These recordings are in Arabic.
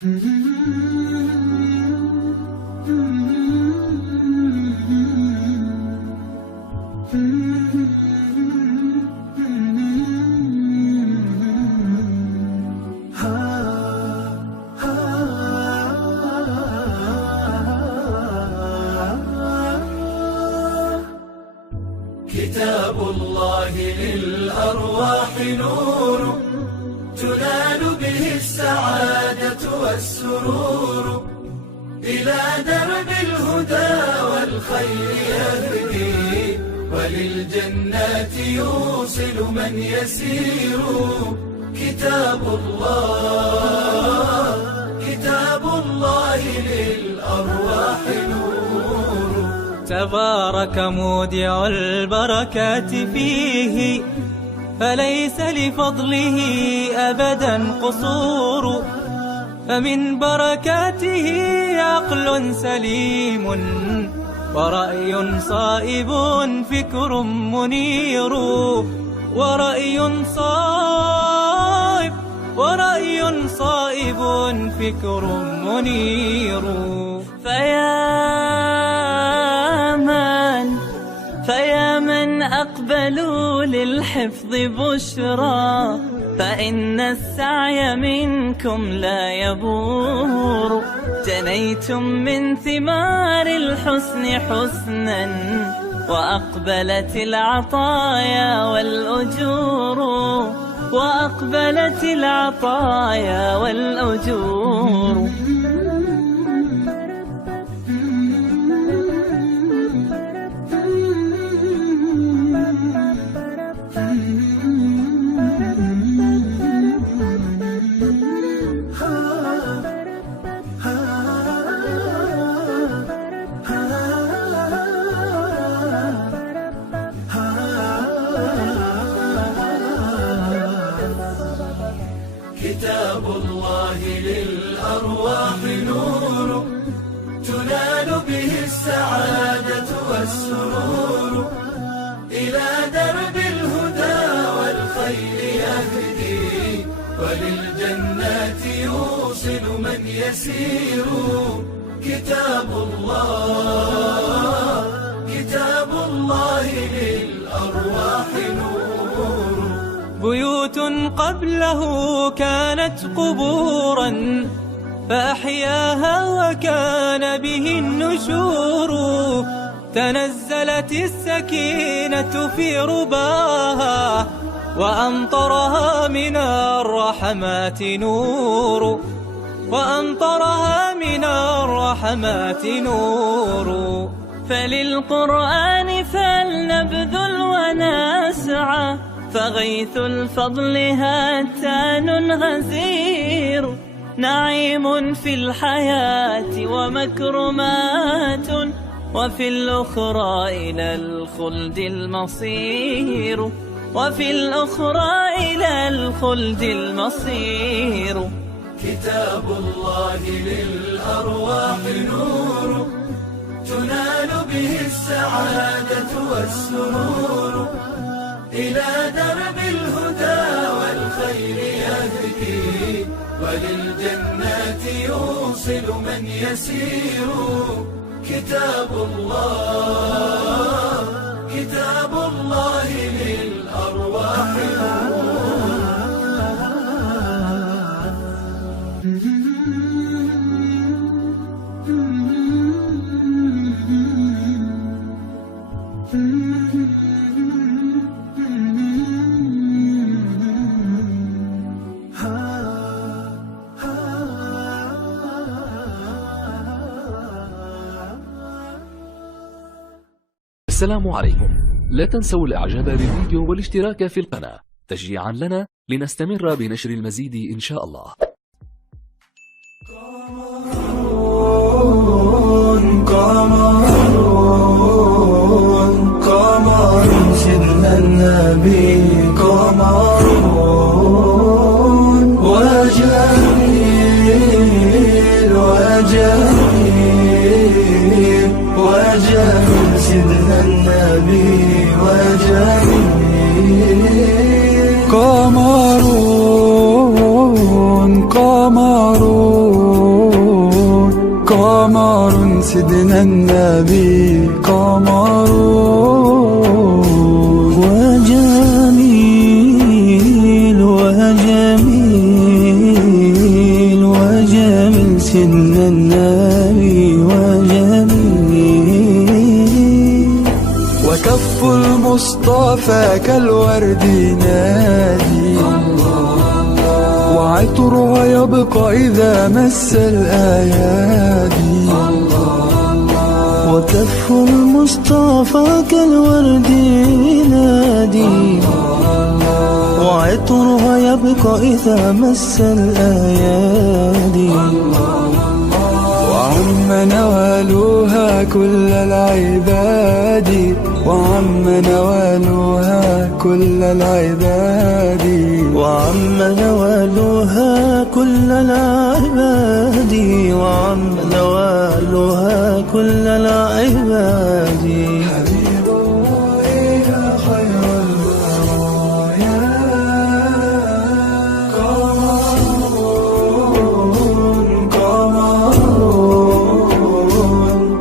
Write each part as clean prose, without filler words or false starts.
كتاب الله للأرواح نور، تنال به السعادة والسرور، إلى درب الهدى والخير يهدي، وللجنات يوصل من يسير. كتاب الله للأرواح نور. تبارك مودع البركات فيه، فليس لفضله أبدا قصور، فمن بركاته عقل سليم، ورأي صائب فكر منير، ورأي صائب فكر منير. فيا من أقبلوا للحفظ بشرى، فإن السعي منكم لا يبور، جنيتم من ثمار الحسن حسنا، وأقبلت العطايا والأجور، كتاب الله للأرواح نور، تنال به السعادة والسرور، إلى درب الهدى والخير يهدي، وللجنات يوصل من يسير. كتاب الله للأرواح نور. بيوت قبله كانت قبورا، فأحياها وكان به النشور، تنزلت السكينة في رباها، وأمطرها من الرحمات نور، فللقرآن فلنبذل ونسعى، فغيث الفضل هاتان غزير، نعيم في الحياة ومكرمات، وفي الأخرى إلى الخلد المصير. كتاب الله للأرواح نور، تنال به السعادة والسرور، إلى درب الهدى والخير يهدي، وللجنات يوصل من يسير. كتاب الله للأرواح السلام عليكم. لا تنسوا الاعجاب بالفيديو والاشتراك في القناة تشجيعا لنا لنستمر بنشر المزيد إن شاء الله. قمر سيدنا النبي، قمر وجميل سيدنا النبي وجميل. قمر قمر سيدنا النبي قمر وجميل وجميل وجميل سيدنا النبي وجميل وكف المصطفى كالورد نادي وعطرها يبقى إذا مس الأيادي وكف المصطفى كالورد ينادي وعطرها يبقى إذا مس الأيادي وعم نوالها كل العباد وعم نوالها كل العباد وعم نوالها كل العباد وعم نوالها كل العباد حبيب الله يا خير البرايا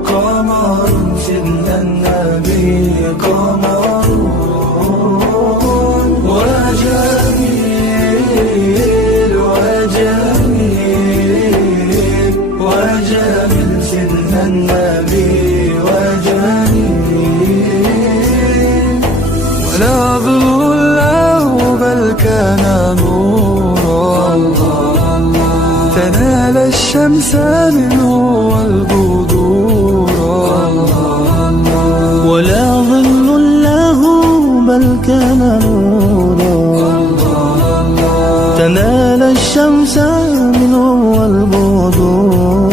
قمر سيدنا النبي قمر وجميل وجميل وجميل سيدنا النبي وجميل ولا ظل له بل كان نورا تنال الشمس منه والبدورا ولا ظل له بل كان نورا تنال الشمس منه والبدورا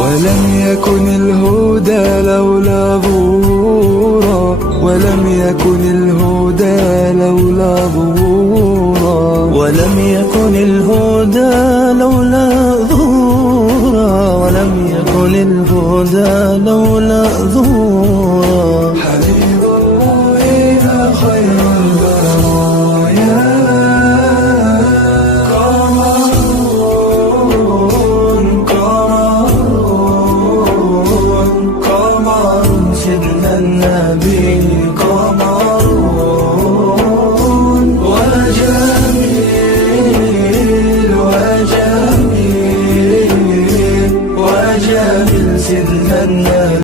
ولم يكن الهدى لولا ظهورا ولم يكن الهدى لولا ظهورا ولم يكن الهدى لولا ظهورا ولم يكن الهدى لولا ظهورا حبيب الله يا خير البرايا قمر سيدنا النبي